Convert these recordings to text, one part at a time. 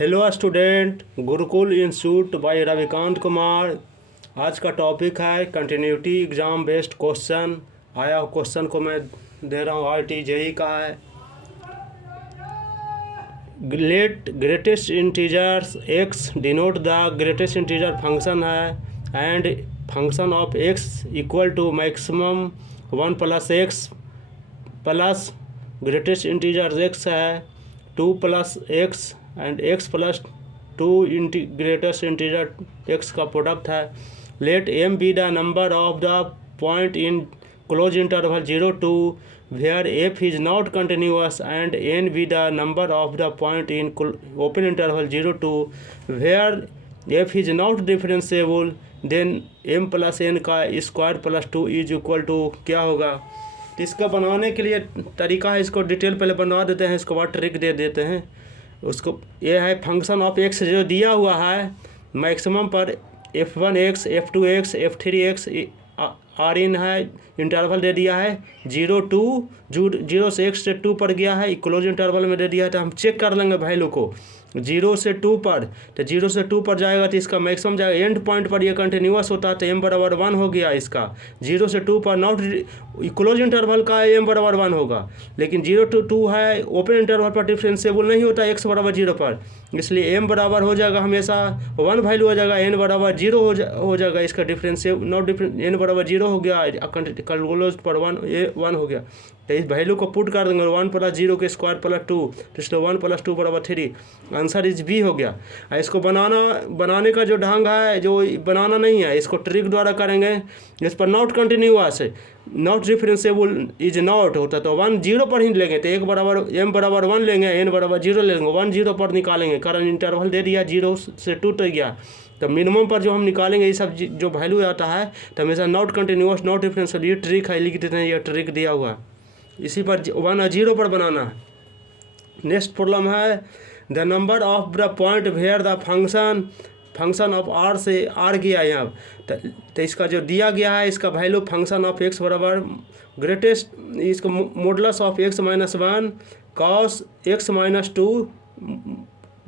Hello student, Gurukul institute by Ravikant Kumar. आज का topic है कंटिन्यूटी एग्ज़ाम बेस्ड क्वेश्चन। आया क्वेश्चन को मैं दे रहा हूँ, आईटी जेई का है। Let greatest integers x denote the greatest integer function है and function of x equal to maximum 1 plus x plus greatest integer x है 2 plus x and x plus 2 greatest integer x का product है। Let M be the number of the point in close interval 0 to where f is not continuous and n be the number of the point in open interval 0 to where f is not differentiable, then m plus n का square plus 2 is equal to क्या होगा। तो इसका बनाने के लिए तरीका है, इसको डिटेल पहले बना देते हैं, इसको बाद ट्रिक दे देते हैं। उसको ये है फंक्शन ऑफ एक्स जो दिया हुआ है मैक्सिमम पर f1x f2x f3x are in है, इंटरवल दे दिया है 0 to 0 से x से 2 पर गया है, क्लोज इंटरवल में दे दिया है। तो हम चेक कर लेंगे वैल्यू को 0 से 2 पर, तो 0 से 2 पर जाएगा तो इसका मैक्सिमम जाएगा। एंड पॉइंट पर ये कंटिन्यूस होता है तो m बराबर 1 हो गया इसका। 0 से 2 पर नॉट क्लोज इंटरवल का m बराबर 1 होगा, लेकिन 0 to 2 है ओपन इंटरवल पर डिफरेंशिएबल नहीं होता x बराबर 0 पर, इसलिए m बराबर हो जाएगा हमेशा 1 वैल्यू हो जाएगा, n बराबर 0 हो जाएगा इसका डिफरेंशिएबल नॉट डिफरेंस n बराबर 0 हो गया, क्लोज पर 1 हो गया। तो इस वैल्यू को पुट कर देंगे 1 प्लस 0 के स्क्वायर प्लस 2, तो इसलिए 1 प्लस 2 बराबर 3, आंसर इज बी हो गया। इसको बनाने का जो ढंग है, जो बनाना नहीं है, इसको ट्रिक द्वारा करेंगे। इस पर नॉट कंटिन्यूअस है, नॉट डिफरेंशिएबल इज नॉट होता तो 1 0 पर ही लेंगे, तो एक बराबर m बराबर 1 लेंगे, n बराबर 0 ले लेंगे, 1 0 पर निकालेंगे, कारण इंटरवल दे दिया 0 से 2 तक गया। तो मिनिमम पर जो हम निकालेंगे ये सब जो वैल्यू आता है तो हमेशा नॉट कंटिन्यूअस नॉट डिफरेंशिएबल, ये ट्रिक है, लिख देते हैं, ये ट्रिक दिया हुआ है। इसी पर 1 0 पर बनाना है। नेक्स्ट प्रॉब्लम है the number of the point where the function of R से आर गया यहाँ, तो इसका जो दिया गया है इसका वैल्यू फंक्शन ऑफ एक्स बराबर ग्रेटेस्ट, इसको modulus of X minus 1 cos X minus 2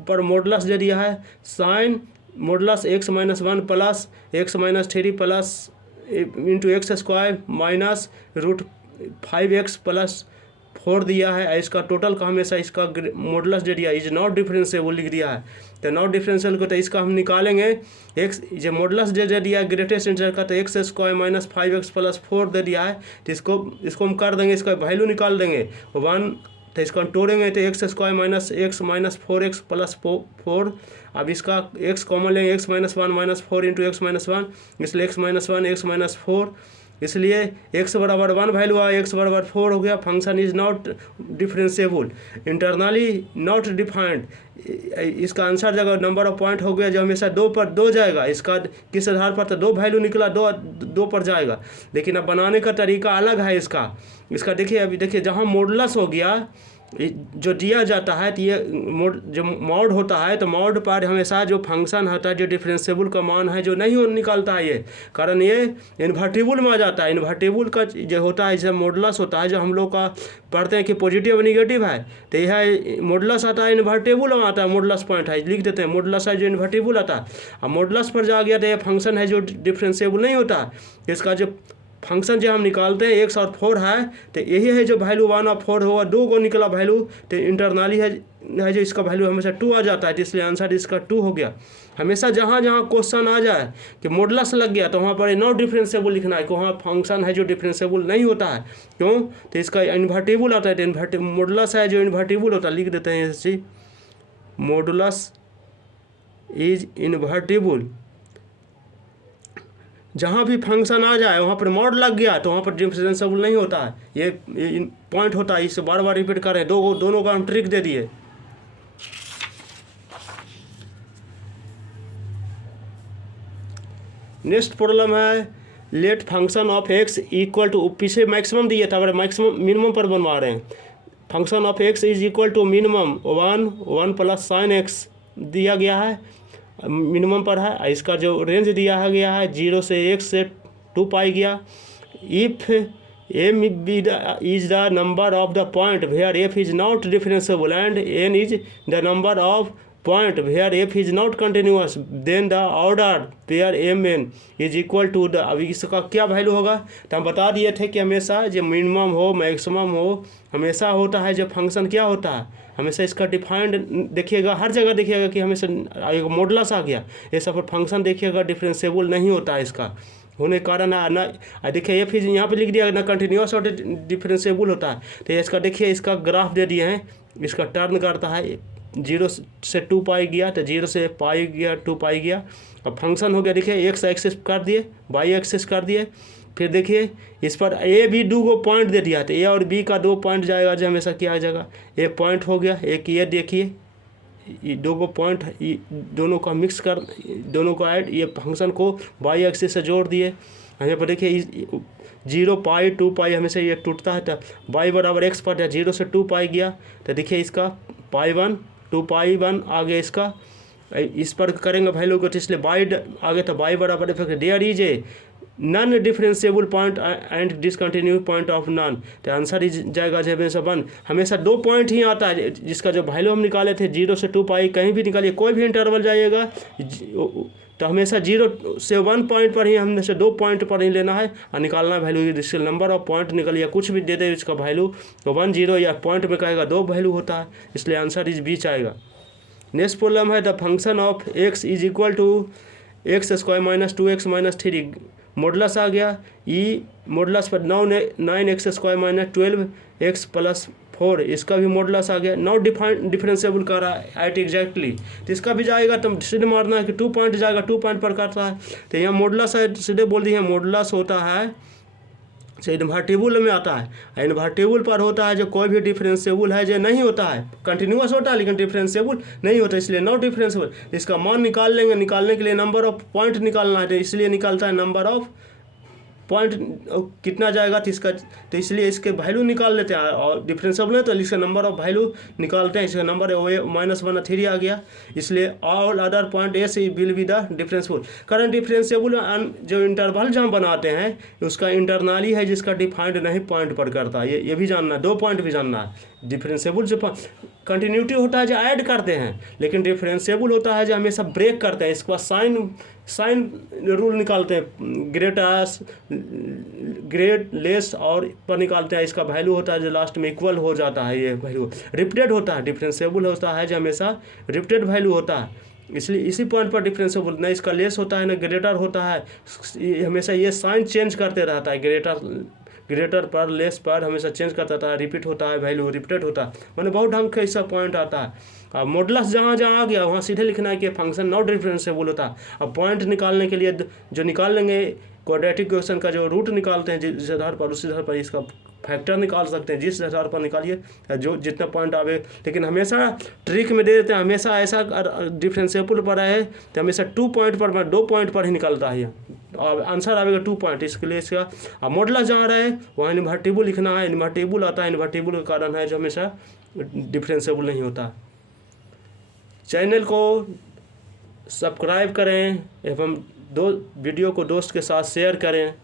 पर मॉडुलस दे दिया है sine modulus X minus 1 plus X minus 3 plus into X square minus root 5x plus 4 दिया है। इसका टोटल का हमेशा इसका मॉडुलस दे दिया इज नॉट डिफरेंशिएबल लिख दिया है, तो नॉट डिफरेंशिएबल को तो इसका हम निकालेंगे। एक्स जो मॉडुलस दे दिया ग्रेटेस्ट इंटीजर का, तो x square minus 5x plus 4 दे दिया है, तो इसको हम कर देंगे, इसका वैल्यू निकाल देंगे 1, तो इसको हम तोड़ेंगे तो x square minus x minus 4x plus 4। अब इसका x कॉमन लेंगे, x minus 1 minus 4 into x minus 1, इसलिए x माइनस 1 x माइनस 4, इसलिए x बराबर 1 वैल्यू आया, x बराबर 4 हो गया। Function is not differentiable internally not defined, इसका आंसर जगह नंबर ऑफ पॉइंट हो गया जो हमेशा 2 पर 2 जाएगा। इसका किस आधार पर, तो 2 वैल्यू निकला, 2 पर जाएगा, लेकिन अब बनाने का तरीका अलग है इसका देखिए। अभी देखिए जहाँ मॉडुलस हो गया जो दिया जाता है, तो ये जो मॉड होता है, तो मॉड पर हमेशा जो फंक्शन होता है जो डिफरेंशिएबल का मान है जो नहीं निकालता है, ये कारण ये इन्वर्टिबल में आ जाता है। इन्वर्टिबल का जो होता है जैसे मॉडुलस होता है, जो हम लोग का पढ़ते हैं कि पॉजिटिव और निगेटिव है, तो यह मॉडुलस आता है इन्वर्टिबल में आता है, मॉडुलस पॉइंट है, लिख देते हैं मॉडुलस है जो इन्वर्टिबल आता है। अब मॉडुलस पर जा गया तो ये फंक्शन है जो डिफरेंशिएबल नहीं होता। इसका जो फंक्शन जो हम निकालते हैं x और 4 है, तो यही है जो वैल्यू 1 और 4 होगा, 2 को निकला वैल्यू, तो इंटरनली है जो इसका वैल्यू हमेशा 2 आ जाता है, तो इसलिए आंसर इसका 2 हो गया। हमेशा जहाँ क्वेश्चन आ जाए कि मॉडुलस लग गया तो वहाँ पर नॉट डिफरेंशिएबल लिखना है कि वहाँ फंक्शन है जो डिफरेंशिएबल नहीं होता है। क्यों, तो इसका इन्वर्टिबल आता है, तो मॉडुलस है जो इन्वर्टिबल होता है, लिख देते हैं ऐसे, मॉडुलस इज इन्वर्टिबल। जहाँ भी फंक्शन आ जाए वहाँ पर मॉड लग गया तो वहाँ पर डिफरेंशिएबल नहीं होता है, ये पॉइंट होता है। इसे बार बार रिपीट करें, दोनों का हम ट्रिक दे दिए। नेक्स्ट प्रॉब्लम है let function of x equal to, पीछे मैक्सिमम दिए था, अगर मैक्सिमम मिनिमम पर बनवा रहे हैं, function of X is equal to minimum 1 plus sine X दिया गया है, मिनिमम पर है। इसका जो रेंज दिया गया है 0 से 1 से 2 पाई गया। If m is the number of the point where f is not differentiable and n is the number of point where f is not continuous, then the ordered pair mn is equal to the, अब इसका क्या value होगा, तो हम बता दिए थे कि हमेशा जो मिनिमम हो मैक्सिमम हो हमेशा होता है जब फंक्शन क्या होता है, हमेशा इसका डिफाइंड देखिएगा, हर जगह देखिएगा कि हमेशा एक मॉडुलस आ गया, ये सब फंक्शन देखिएगा डिफरेंशिएबल नहीं होता है, इसका होने के कारण ना देखिए एफ इज यहाँ पे लिख दिया ना कंटिन्यूस और डिफरेंशिएबल होता है। तो इसका देखिए इसका ग्राफ दे दिए हैं, इसका टर्न करता है 0 से 2 पाई गया, तो 0 से पाई गया 2 पाई गया। अब फंक्शन हो गया देखिए एक्स एक्सेस कर दिए, वाई एक्सेस कर दिए, फिर देखिए इस पर ए बी 2 को पॉइंट दे दिया, तो ए और बी का 2 पॉइंट जाएगा जो हमेशा क्या आ जाएगा, एक पॉइंट हो गया, एक ये देखिए ये 2 को पॉइंट दोनों का मिक्स कर, दोनों को ऐड, ये फंक्शन को वाई एक्सिस से जोड़ दिए। यहाँ पर देखिए 0 पाई 2 पाई हमेशा ये टूटता है, तो वाई बराबर एक्स पर 0 से 2 पाई गया, तो देखिए इसका पाई 1 2 पाई 1 आ गया, इसका इस पर करेंगे वैल्यू को, तो इसलिए वाई आगे, तो वाई बराबर effect there is a non differentiable point and discontinue point of non, तो आंसर जाएगा जो हमेशा 1, हमेशा 2 पॉइंट ही आता है, जिसका जो वैल्यू हम निकाले थे 0 से 2 पाई, कहीं भी निकालिए कोई भी इंटरवल जाइएगा तो हमेशा 0 से 1 पॉइंट पर ही हमने से 2 पॉइंट पर ही लेना है और निकालना वैल्यू, जिससे नंबर ऑफ पॉइंट निकलिए कुछ भी दे दे इसका वैल्यू, तो 1 0 या पॉइंट में कहेगा 2 वैल्यू होता है, इसलिए आंसर इज बीच आएगा। नेक्स्ट प्रॉब्लम है the function of x is equal to x square minus 2x minus 3, modulus आ गया, ई मॉडुलस पर 9x square minus 12x plus 4, इसका भी मॉडुलस आ गया। नाउ डिफरेंशिएबल कर रहा है एट एग्जैक्टली, तो इसका भी जाएगा, तो सीधे मारना है कि 2 पॉइंट जाएगा, 2 पॉइंट पर करता है, तो यहाँ मॉडुलस है, सीधे बोल दिए मॉडुलस होता है से इन्वर्टिबल में आता है, इन्वर्टिबल पर होता है जो कोई भी डिफरेंशिएबल है जो नहीं होता है, कंटिन्यूस होता है लेकिन डिफरेंशिएबल नहीं होता, इसलिए नॉट डिफरेंशिएबल। इसका मान निकाल लेंगे, निकालने के लिए नंबर ऑफ पॉइंट निकालना है, तो इसलिए निकालता है नंबर ऑफ पॉइंट कितना जाएगा, तो इसका, तो इसलिए इसके वैल्यू निकाल लेते हैं, और डिफरेंशिएबल है तो इसका नंबर ऑफ वैल्यू निकालते हैं, इसका नंबर -1 3 आ गया, इसलिए all other point S will be the differentiable. Current differentiable जो इंटरवल जो हम बनाते हैं उसका इंटरनली है जिसका डिफाइंड नहीं पॉइंट पर करता है, ये भी जानना, 2 पॉइंट भी जानना है। डिफरेंशिएबल जो कंटिन्यूटी होता है जो ऐड करते हैं, लेकिन डिफरेंशिएबल होता है जो हमेशा ब्रेक करते हैं, इसके बाद साइन रूल निकालते हैं, ग्रेट लेस और पर निकालते हैं, इसका वैल्यू होता है जो लास्ट में इक्वल हो जाता है, ये वैल्यू रिपीटेड होता है, डिफरेंशिएबल होता है जो हमेशा रिपीटेड वैल्यू होता है, इसलिए इसी पॉइंट पर डिफरेंशिएबल, ना इसका लेस होता है ना ग्रेटर होता है, हमेशा ये साइन चेंज करते रहता है, ग्रेटर पर लेस पर हमेशा चेंज करता था, रिपीट होता है, वैल्यू रिपीटेड होता है, मैंने बहुत ढंग का ऐसा पॉइंट आता है। अब मॉडुलस जहाँ जहाँ आ गया वहाँ सीधे लिखना है कि फंक्शन नॉट डिफरेंशिएबल होता है। अब पॉइंट निकालने के लिए जो निकाल लेंगे क्वाड्रेटिक इक्वेशन का जो रूट निकालते हैं जिस आधार पर, उसी आधार पर इसका फैक्टर निकाल सकते हैं, जिस आधार पर निकालिए जो जितना पॉइंट आवे, लेकिन हमेशा ट्रिक में दे देते हैं, हमेशा ऐसा डिफरेंशिएबल पर है तो हमेशा 2 पॉइंट पर 2 पॉइंट पर ही निकलता है, और आंसर आएगा 2 पॉइंट, इसके लिए इसका मॉडुलस जहाँ रहे वहाँ इन्वर्टिबल लिखना है, इन्वर्टिबल आता है, इन्वर्टिबल का कारण है जो हमेशा डिफरेंशिएबल नहीं होता। चैनल को सब्सक्राइब करें एवं वीडियो को दोस्त के साथ शेयर करें।